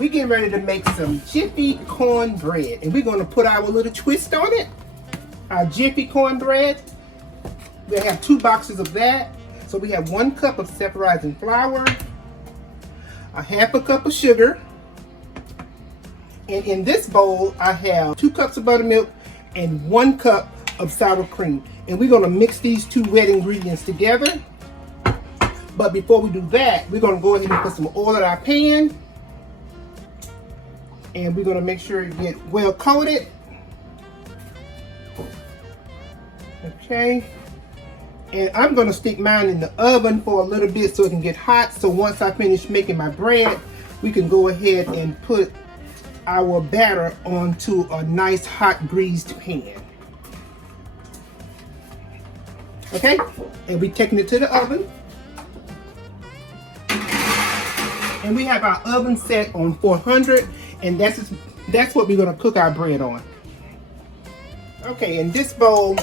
we're getting ready to make some Jiffy Cornbread. And we're going to put our little twist on it. Our Jiffy Cornbread. We'll have 2 boxes of that. So we have 1 cup of self-rising flour, a half a cup of sugar, and in this bowl I have 2 cups of buttermilk and 1 cup of sour cream. And we're going to mix these 2 wet ingredients together. But before we do that, we're going to go ahead and put some oil in our pan. And we're going to make sure it gets well coated. Okay. And I'm going to stick mine in the oven for a little bit so it can get hot. So once I finish making my bread, we can go ahead and put our batter onto a nice hot greased pan. Okay, and we're taking it to the oven. And we have our oven set on 400, and that's what we're going to cook our bread on. Okay, in this bowl,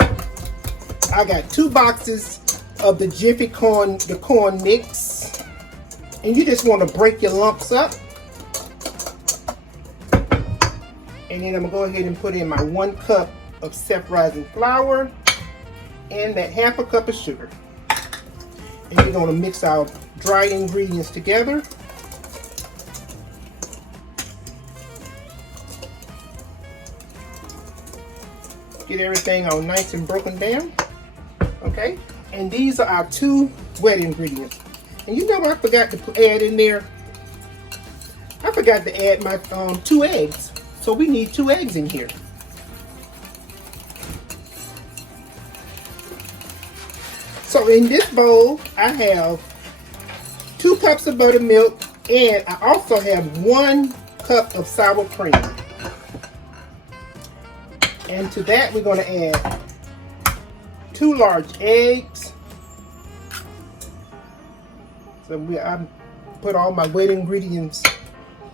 I got 2 boxes of the Jiffy corn mix, and you just want to break your lumps up. And then I'm gonna go ahead and put in my 1 cup of self-rising flour and that half a cup of sugar. And we're gonna mix our dry ingredients together. Get everything all nice and broken down. Okay, and these are our 2 wet ingredients. And you know what I forgot to add in there? I forgot to add my 2 eggs. So we need 2 eggs in here. So in this bowl, I have 2 cups of buttermilk, and I also have 1 cup of sour cream. And to that, we're going to add 2 large eggs. So I put all my wet ingredients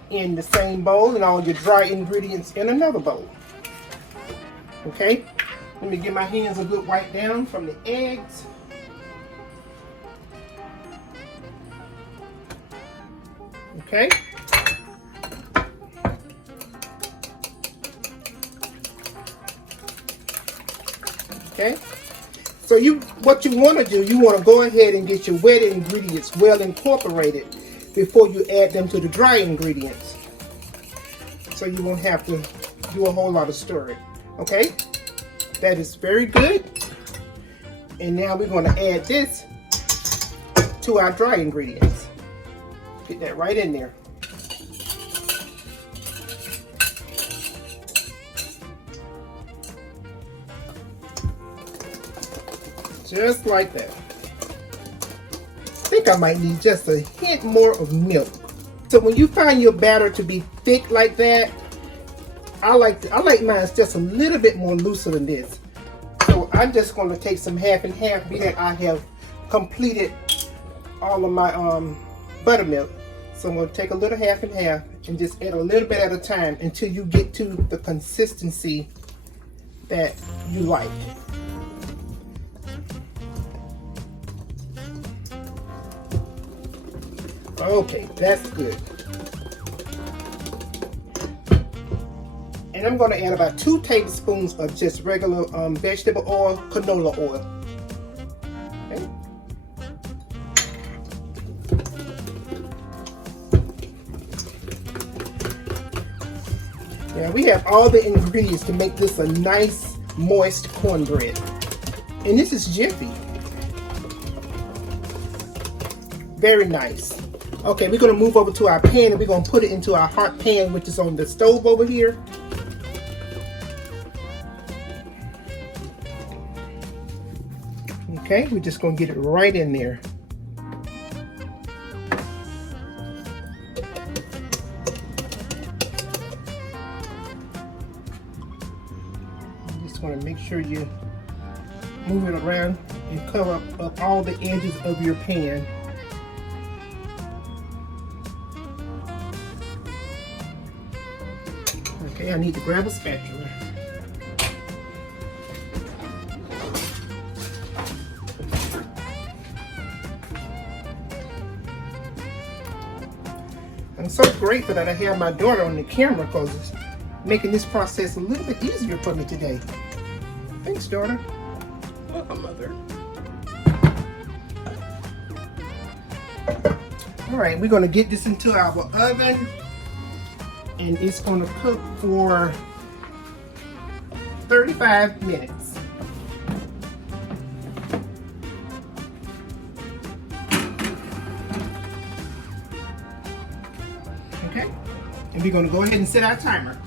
in the same bowl and all your dry ingredients in another bowl. Okay, let me get my hands a good wipe down from the eggs. Okay. Okay. So what you want to do, you want to go ahead and get your wet ingredients well incorporated before you add them to the dry ingredients. So you won't have to do a whole lot of stirring. Okay? That is very good. And now we're going to add this to our dry ingredients. Get that right in there. Just like that. I think I might need just a hint more of milk. So when you find your batter to be thick like that, I like mine just a little bit more looser than this. So I'm just going to take some half and half, being that I have completed all of my buttermilk. So I'm going to take a little half and half and just add a little bit at a time until you get to the consistency that you like. Okay, that's good. And I'm going to add about 2 tablespoons of just regular vegetable oil, canola oil. Okay. Now we have all the ingredients to make this a nice, moist cornbread. And this is Jiffy. Very nice. Okay, we're going to move over to our pan and we're going to put it into our hot pan, which is on the stove over here. Okay, we're just going to get it right in there. You just want to make sure you move it around and cover up all the edges of your pan. Okay, I need to grab a spatula. I'm so grateful that I have my daughter on the camera because it's making this process a little bit easier for me today. Thanks, daughter. Welcome, mother. All right, we're gonna get this into our oven and it's gonna cook for 35 minutes. Okay, and we're gonna go ahead and set our timer.